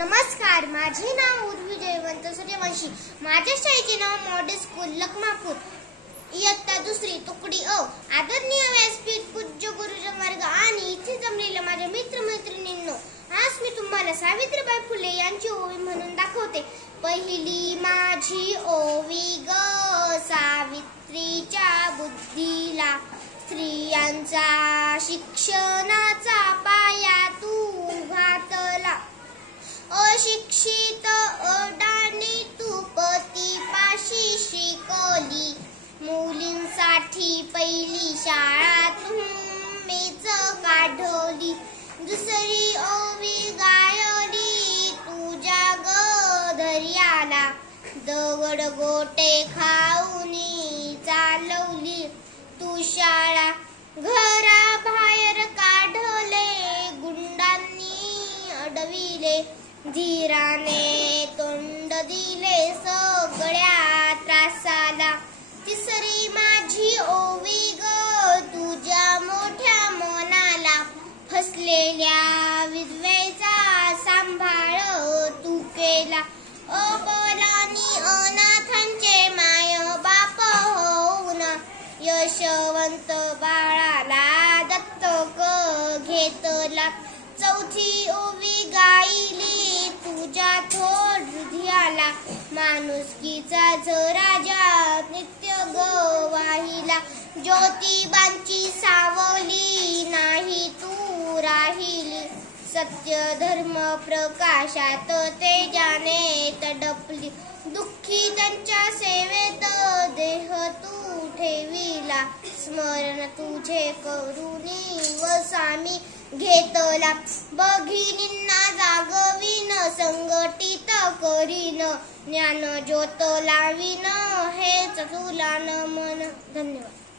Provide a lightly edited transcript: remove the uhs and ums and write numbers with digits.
नमस्कार, माझे नाव उर्वी जयवंत सूर्यवंशी। माझ्या शाळेचे नाव मॉडेल स्कूल लखमापूर, इयत्ता दुसरी, तुकडी अ। आदरणीय व्यासपीठ, पूज्य गुरुजन वर्ग आणि इथे जमलेल्या माझ्या मित्रमैत्रिणींनो, आज मी तुम्हाला सावित्रीबाई फुले यांची ओवी म्हणून दाखवते। पहिली माझी ओवी ग, सावित्रीच्या बुद्धीला, स्त्रियांचा शिक्षणाचा पाया तू घातला। अशिक्षित अडाणी तू पतीपाशी शिकवली, मुलींसाठी पहिली शाळा तुम्हीच काढली। दुसरी ओवी गायली तुझ्या गधर्याला, दगड गोटे खाऊनी चालवली तू शाळा। घराबाहेर काढले गुंडांनी अडविले, धीराने तोंड दिले सगळ्या त्रासाला। तिसरी माझी ओवी ग, तुझ्या मोठ्या मनाला, फसलेल्या विधवेचा सांभाळ तू केला। अबोलानी अनाथांचे माय बाप होऊन, यशवंत बाळाला दत्तक घेतला। चौथी ओवी गायली तुझ्या थोर हृदयाला, माणुसकीचा राजा नित्य वाहिला। ज्योतिबांची सावली नाही तू राहिली, सत्य धर्म प्रकाशात तेजाने तडपली। दुःखी त्यांच्या सेवेत देह तू ठेविला, स्मरण तुझे करुणी वसामी घेतला। भगिनींना जागविन, संघटित करीन, ज्ञान ज्योत लावीन, हेच तुला नमन। धन्यवाद।